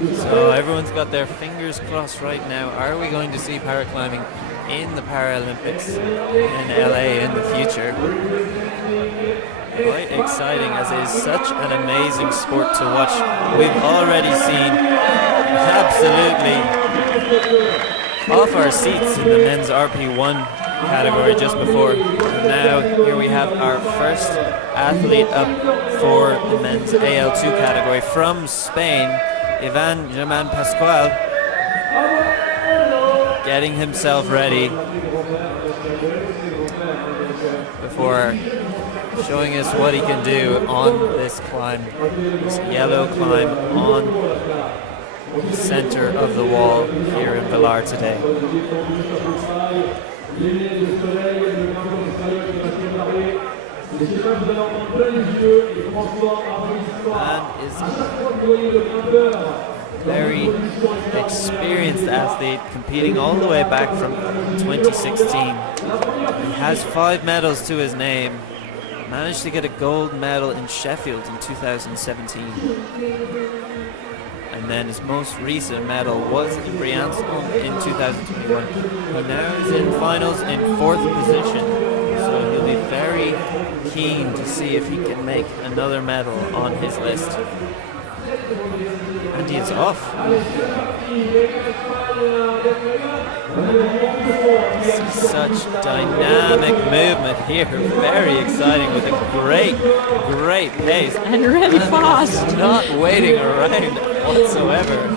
So everyone's got their fingers crossed right now. Are we going to see paraclimbing in the Paralympics in LA in the future? Quite exciting, as it is such an amazing sport to watch. We've already seen absolutely off our seats in the men's RP1 category just before. And now here we have our first athlete up for the men's AL2 category from Spain, Evangel Pascual, getting himself ready before showing us what he can do on this climb, this yellow climb on the center of the wall here in Villar today. And is very experienced athlete, competing all the way back from 2016. He has 5 medals to his name. Managed to get a gold medal in Sheffield in 2017. And then his most recent medal was in Briançon in 2021. He now is in finals in 4th position, so he'll be very keen to see if he can make another medal on his list. And he is off. Such dynamic movement here, very exciting, with a great pace. And really fast. Not waiting around whatsoever.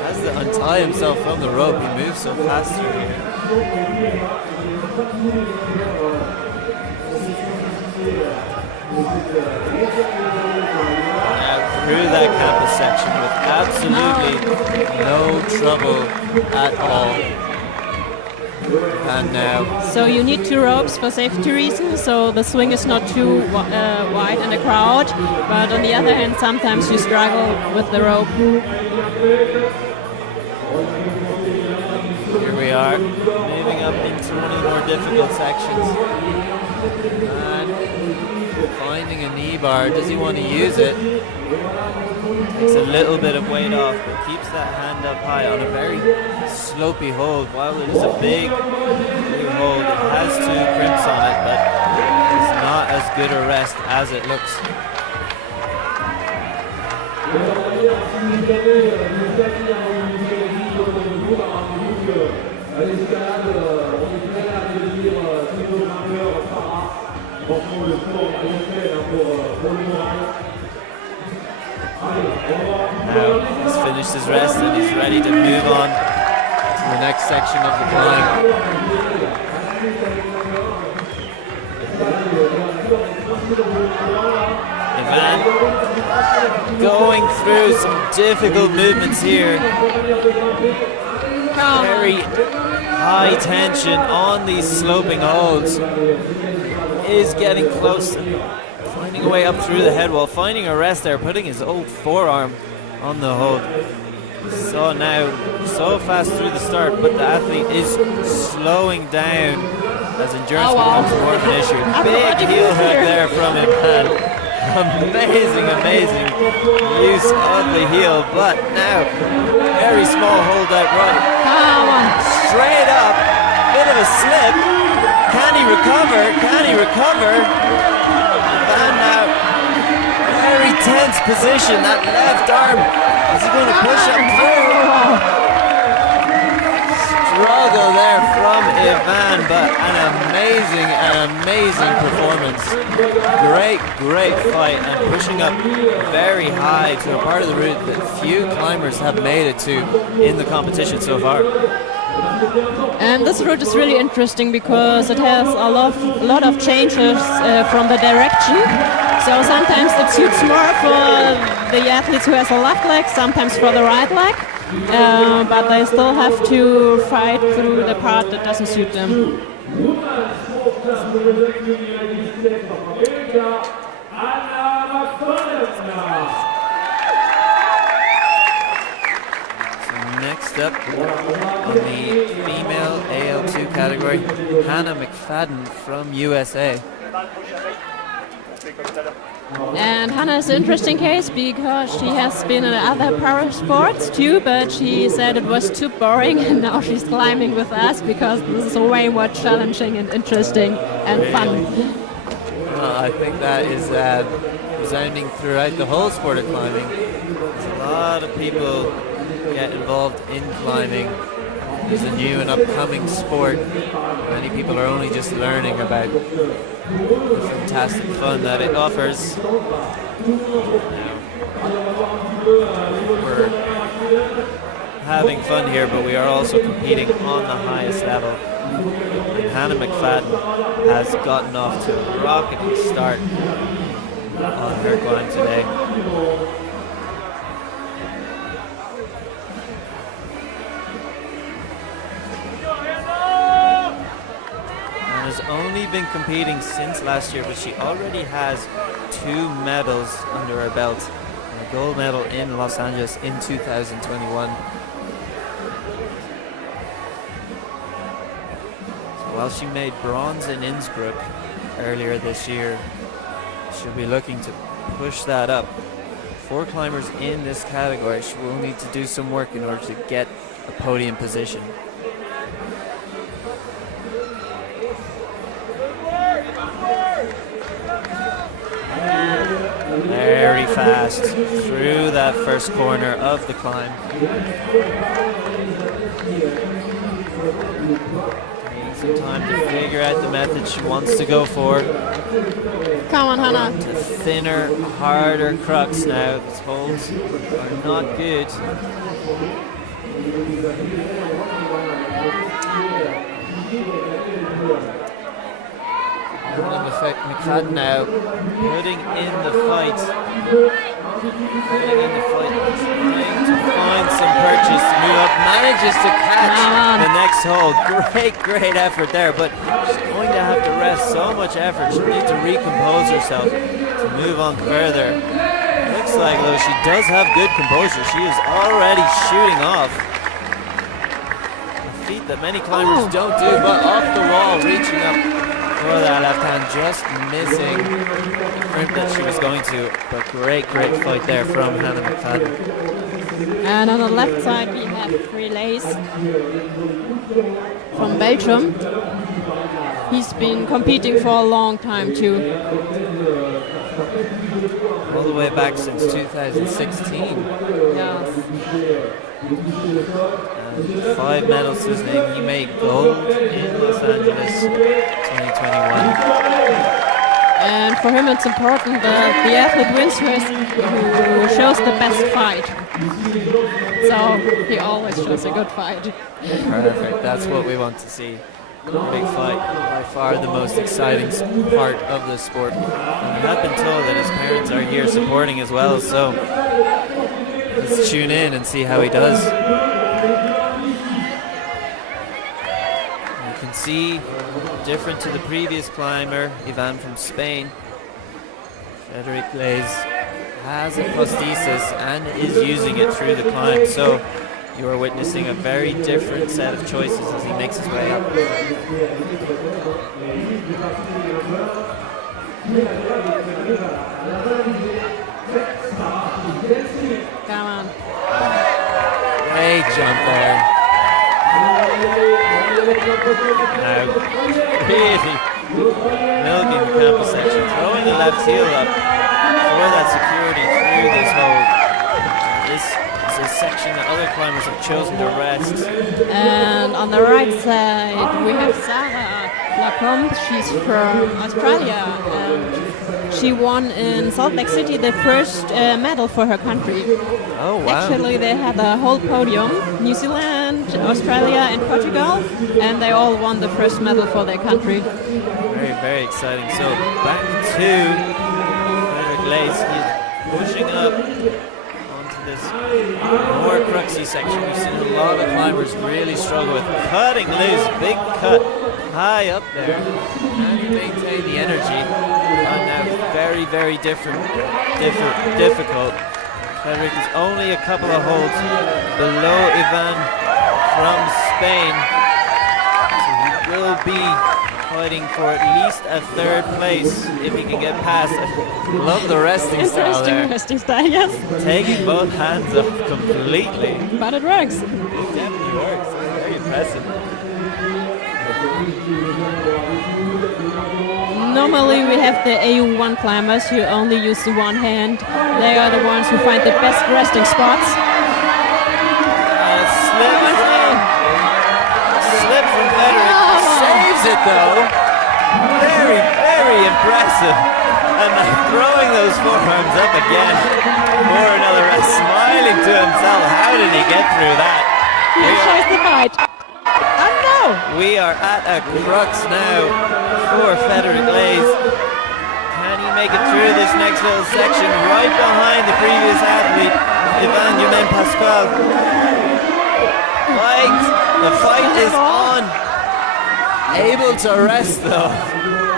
Has to untie himself from the rope, he moves so fast through here. Through that campus section with absolutely no trouble at all. And now. So you need 2 ropes for safety reasons, so the swing is not too wide in the crowd, but on the other hand, sometimes you struggle with the rope. Here we are, moving up into one of the more difficult sections. And finding a knee bar. Does he want to use it? Takes a little bit of weight off, but keeps that hand up high on a very slopey hold. While it is a big blue hold, it has 2 crimps on it, but it's not as good a rest as it looks. Now he's finished his rest and he's ready to move on to the next section of the climb. Ivan going through some difficult movements here. Very high tension on these sloping holds. Is getting close, finding a way up through the head wall, finding a rest there, putting his old forearm on the hold. So now, so fast through the start, but the athlete is slowing down as endurance becomes more of an issue. Big heel hook there from him, man. Amazing use of the heel, but now, very small hold out run. Straight up, bit of a slip. Can he recover? And now, very tense position. That left arm, is he going to push up through? Struggle there from Ivan, but an amazing performance. Great fight, and pushing up very high to a part of the route that few climbers have made it to in the competition so far. And this route is really interesting because it has a lot of changes from the direction. So sometimes it suits more for the athletes who has a left leg, sometimes for the right leg. But they still have to fight through the part that doesn't suit them. Next up on the female AL2 category, Mcfadden from USA. And Hannah is an interesting case because she has been in other para sports too, but she said it was too boring, and now she's climbing with us because this is way more challenging and interesting and fun. I think that is resounding throughout the whole sport of climbing. There's a lot of people get involved in climbing. It's a new and upcoming sport. Many people are only just learning about the fantastic fun that it offers. We're having fun here, but we are also competing on the highest level. And Hannah Mcfadden has gotten off to a rocketing start on her climb today. Hannah's only been competing since last year, but she already has 2 medals under her belt. A gold medal in Los Angeles in 2021. While she made bronze in Innsbruck earlier this year, she'll be looking to push that up. For climbers in this category, she will need to do some work in order to get a podium position. Very fast through that first corner of the climb. Some time to figure out the method she wants to go for. Come on, Hannah. To thinner, harder crux now. These holds are not good. Mcfadden now putting in the fight. Trying to find some purchase to move up. Manages to catch the next hold. Great effort there, but she's going to have to rest so much effort. She'll need to recompose herself to move on further. Looks like, though, she does have good composure. She is already shooting off. A feat that many climbers don't do, but off the wall, reaching up for that left hand, just missing the crimp that she was going to. But great fight there from Hannah Mcfadden. And on the left side we have Relays from Belgium. He's been competing for a long time too. All the way back since 2016. Yes. And 5 medals to his name. He made gold in Los Angeles 2021. And for him it's important that the athlete wins who shows the best fight. So he always shows a good fight. Perfect, that's what we want to see. A big fight, by far the most exciting part of the sport. And I have been told that his parents are here supporting as well, so let's tune in and see how he does. You can see, different to the previous climber, Ivan from Spain, Frederick has a prosthesis and is using it through the climb, so you are witnessing a very different set of choices as he makes his way up. Come on. Great jump there. Now, really milking the campus section, throwing the left heel up for that security through this hold. This is a section that other climbers have chosen to rest. And on the right side we have Sarah Lacombe. She's from Australia and she won in Salt Lake City the first medal for her country. Oh wow. Actually they had a whole podium, New Zealand, Australia and Portugal, and they all won the first medal for their country. Very exciting. So back to Frederick Lace. He's pushing up onto this more cruxy section. We've seen a lot of climbers really struggle with cutting loose. Big cut high up there. Can you maintain the energy? And now very difficult. Frederick is only a couple of holds below Ivan from Spain. So he will be fighting for at least a third place if he can get past. Love the resting style Interesting there. resting style, yes. Taking both hands up completely. But it works. It definitely works. Very impressive. Normally we have the AU1 climbers who only use the one hand. They are the ones who find the best resting spots. Slip from Frederick. Saves it though. Very, very impressive. And throwing those forearms up again for another rest, smiling to himself. How did he get through that? He enjoys the fight. Oh no! We are at a crux now for Frederick Lays. Can he make it through this next little section right behind the previous athlete, Evangel Pascal? The fight is on. Able to rest though.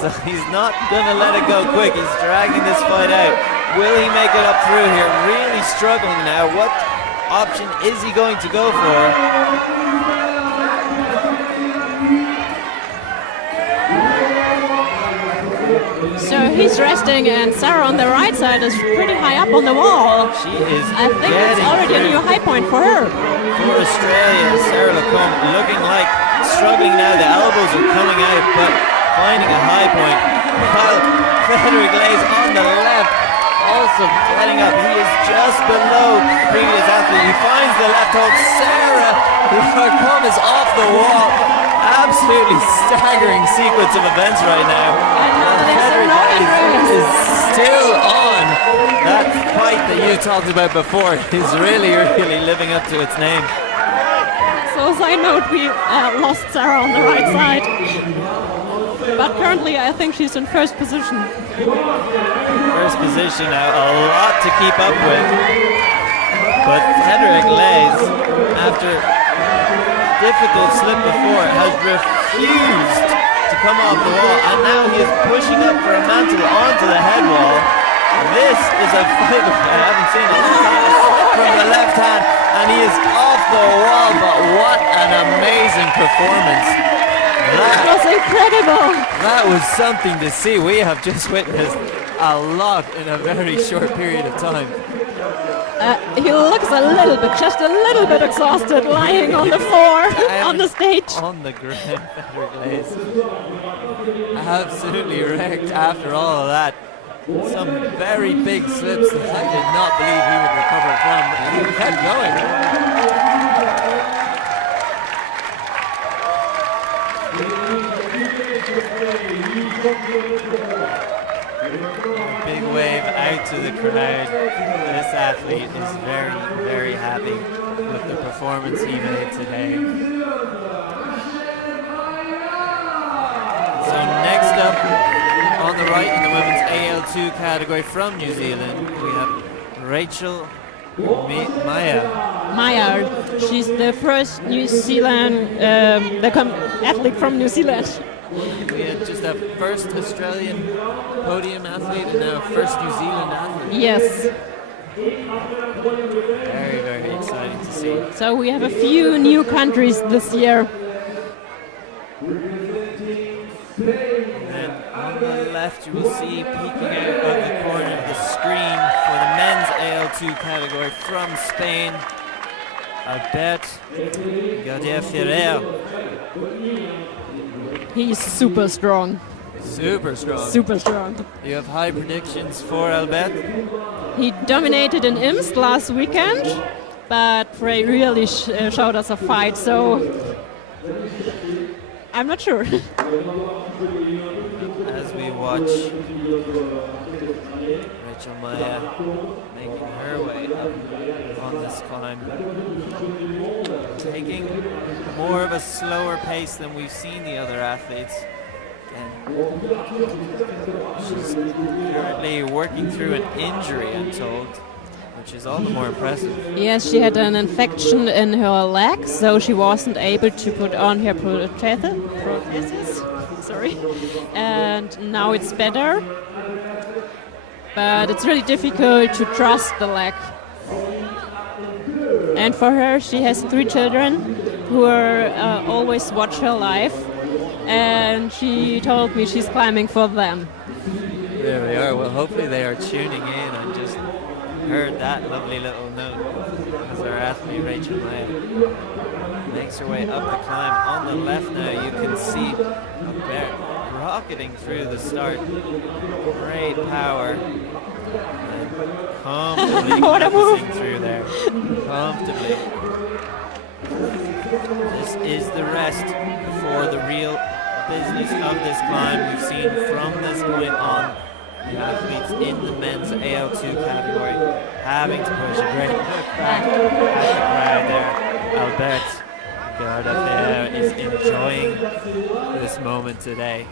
So he's not gonna let it go quick. He's dragging this fight out. Will he make it up through here? Really struggling now. What option is he going to go for? So he's resting, and Sarah on the right side is pretty high up on the wall. She is I think it's already a new high point for her. For Australia, Sarah Lacombe looking like struggling now. The elbows are coming out, but finding a high point. While Frederick Lays on the left, also getting up. He is just below the previous athlete. He finds the left hold. Sarah Lacombe is off the wall. Absolutely staggering sequence of events right now. Frederick Lays is still on. That fight that you talked about before is really, really living up to its name. So side note, we lost Sarah on the right side. But currently I think she's in first position. First position now, a lot to keep up with. But Frederick Lays, after difficult slip before, has refused to come off the wall, and now he is pushing up for a mantle onto the head wall. This is a fight I haven't seen in a long time. A slip from the left hand, and he is off the wall, but what an amazing performance. That was incredible. That was something to see. We have just witnessed a lot in a very short period of time. He looks just a little bit exhausted, lying on the floor, on the stage. On the ground, Frederick Lays. Absolutely wrecked after all of that. Some very big slips that I did not believe he would recover from. He kept going. Big wave out to the crowd. This athlete is very, very happy with the performance he made today. So next up, on the right in the women's AL2 category from New Zealand, we have Rachel Maya. She's the first New Zealand athlete from New Zealand. We had just a first Australian podium athlete and now a first New Zealand athlete. Yes. Very, very exciting to see. So we have a few new countries this year. On the left, you will see peeking out of the corner of the screen for the men's AL2 category from Spain, Albert Gaudier-Ferrer. He's super strong. Super strong. Super strong. You have high predictions for Albert? He dominated in IMSC last weekend, but Frey really showed us a fight, so I'm not sure. As we watch Rachel Maya making her way up on this climb, taking more of a slower pace than we've seen the other athletes. And she's currently working through an injury, I'm told, which is all the more impressive. Yes, she had an infection in her leg, so she wasn't able to put on her prosthesis. Sorry. And now it's better. But it's really difficult to trust the leg. And for her, she has 3 children who are always watch her live. and she told me she's climbing for them. There we are. Well, hopefully they are tuning in and just heard that lovely little note as our athlete Rachel Maya makes her way up the climb. On the left now, you can see a bear rocketing through the start. Great power. And comfortably collapsing through there. Comfortably. This is the rest for the real business of this climb. We've seen from this point on the athletes in the men's AL2 category having to push a great look back at the crowd there. Albert Gardafer is enjoying this moment today.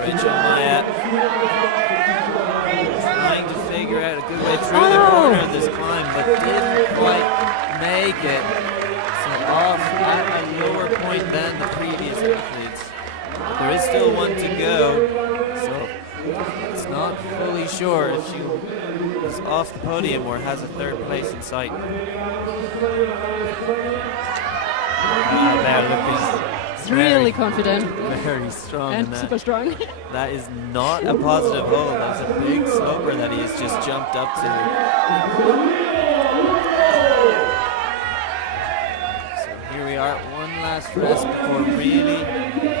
Rachel Maya trying to figure out a good way through the corner of this climb, but didn't quite make it. So off at a lower point than the previous athletes. There is still one to go, so it's not fully sure if she is off the podium or has a third place in sight. They're looking Really confident very strong and super strong. That is not a positive hold. That's a big sloper that he has just jumped up to. So here we are, one last rest before really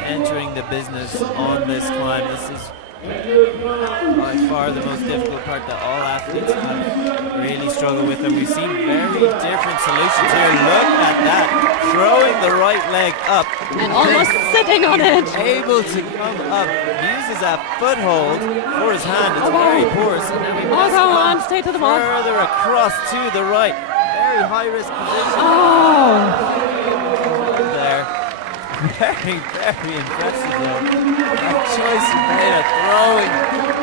entering the business on this climb. This is by far the most difficult part that all athletes have really struggled with, and we've seen very different solutions here. Look at that, throwing the right leg up and almost sitting on it. Able to come up, uses a foothold for his hand. It's very poor, so now we must go on, stay to the ball. Further across to the right. Very high risk position. There. Very, very impressive though. That choice he made of throwing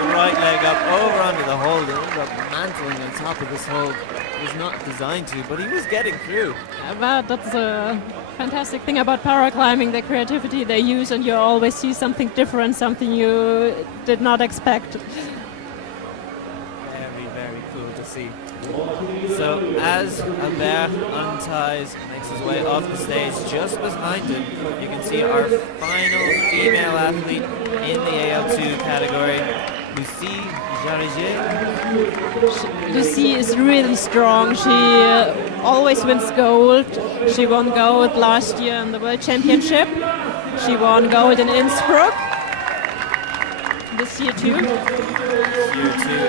the right leg up over onto the hold. It ended up mantling on top of this hold. It was not designed to, but he was getting through. But that's a fantastic thing about paraclimbing, the creativity they use, and you always see something different, something you did not expect. Very, very cool to see. So as Albert unties, makes his way off the stage, just behind him, you can see our final female athlete in the AL2 category, Lucie Jarriger. Lucie is really strong. She always wins gold. She won gold last year in the World Championship. She won gold in Innsbruck this year too. Year 2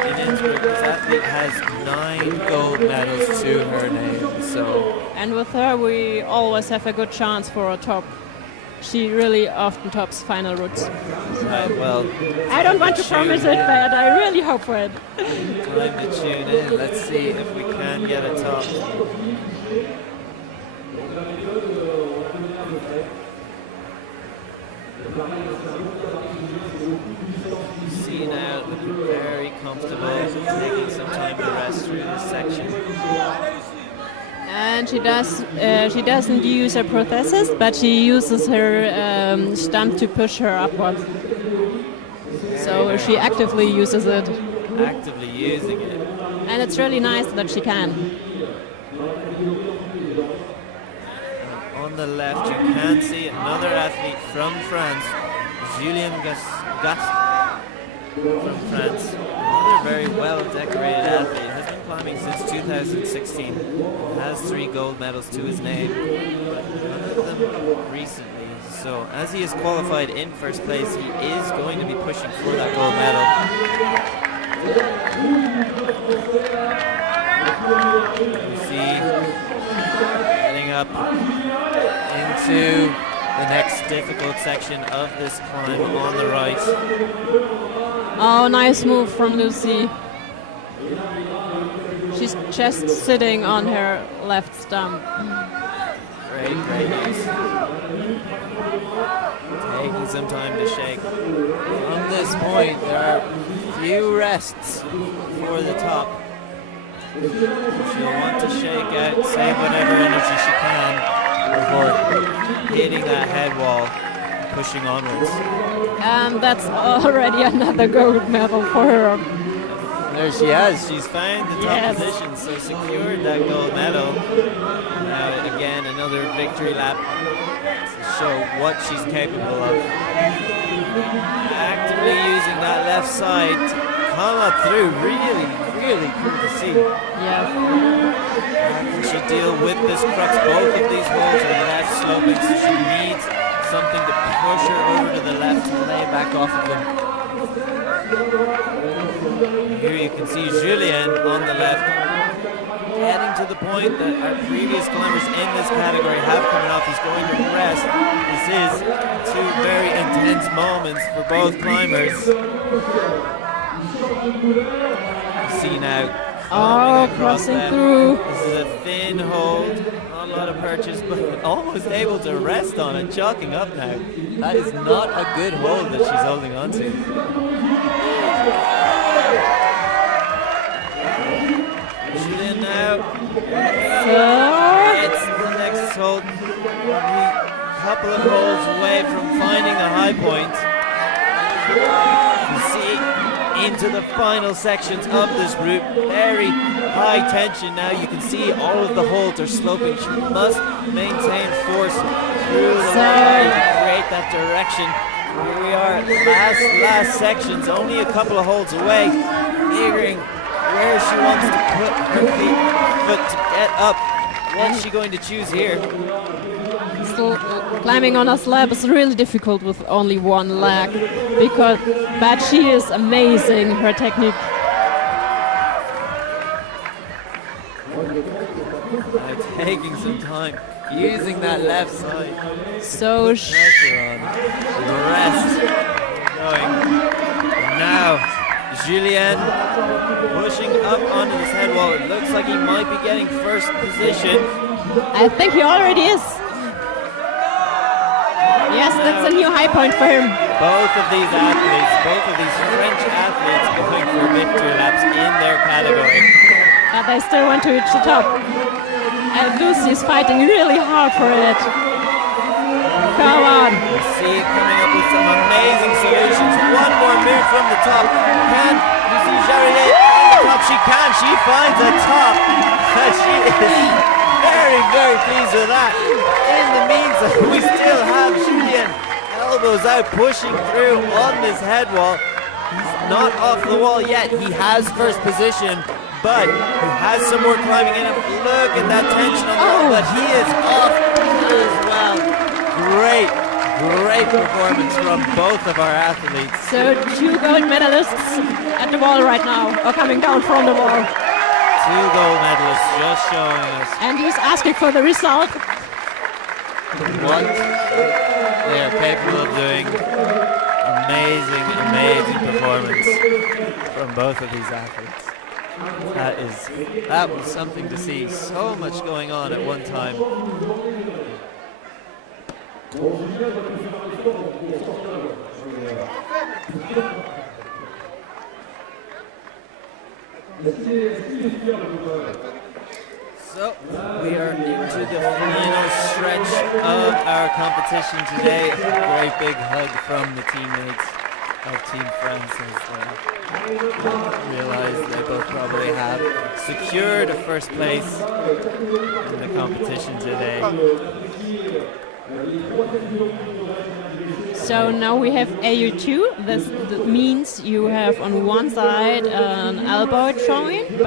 in Innsbruck. This athlete has 9 gold medals to her name. And with her, we always have a good chance for a top. She really often tops final routes. Right, well, I don't want to promise it, but I really hope for it. Time to tune in. Let's see if we can get a top. See now, looking very comfortable, taking some time to rest through this section. And she doesn't use her prosthesis, but she uses her stump to push her upwards. So she actively uses it. Actively using it. And it's really nice that she can. On the left, you can see another athlete from France, Julien Gas from France. Another very well decorated athlete. Has been climbing since 2016. Has 3 gold medals to his name. None of them recently. So as he is qualified in first place, he is going to be pushing for that gold medal. You see, getting up into the next difficult section of this climb on the right. Oh, nice move from Lucie. She's just sitting on her left stump. Great news. Taking some time to shake. From this point, there are few rests for the top. She'll want to shake out, save whatever energy she can before hitting that head wall, pushing onwards. And that's already another gold medal for her. There she has. She's found the top Yes. position, so secured that gold medal. Now again, another victory lap to show what she's capable of. Actively using that left side to come up through. Really, really cool to see. Yes. How can she deal with this crux? Both of these holes are left sloping, so she needs something to push her over to the left and lay back off of them. Here you can see Julien on the left, getting to the point that our previous climbers in this category have coming off. He's going to rest. This is two very intense moments for both climbers. You see now, coming across crossing left. through. This is a thin hold, not a lot of purchase, but almost able to rest on it, chalking up now. That is not a good hold that she's holding on to. Julien now. It's the next hold. A couple of holds away from finding the high point. You see into the final sections of this route. Very high tension now. You can see all of the holds are sloping. She must maintain force through the line to create that direction. Here we are, last sections, only a couple of holds away, figuring where she wants to put her foot to get up. What's she going to choose here? Still climbing on a slab is really difficult with only one leg, but she is amazing, her technique. Now taking some time, using that left side. So Pressure on. Rest. Going. Now, Julien pushing up onto this head wall. It looks like he might be getting first position. I think he already is. Yes, that's a new high point for him. Both of these athletes, both of these French athletes going for victory laps in their category. But they still want to reach the top. And Lucy is fighting really hard for it. Come on. You see it coming up with some amazing solutions. One more move from the top. Can Lucy Jarrier on the top? She can. She finds a top. She is very, very pleased with that. In the meantime, we still have Julien elbows out, pushing through on this head wall. He's not off the wall yet. He has first position, but he has some more climbing in him. Look at that tension on the wall, but he is off as well. Great performance from both of our athletes. So 2 gold medalists at the wall right now, or coming down from the wall. 2 gold medalists just showing us And he's asking for the result. what they are capable of doing. Amazing performance from both of these athletes. That was something to see. So much going on at one time. So we are into the final stretch of our competition today. A great big hug from the teammates of Team France as they realize they both probably have secured a first place in the competition today. So now we have AU2. That means you have on one side an elbow joint,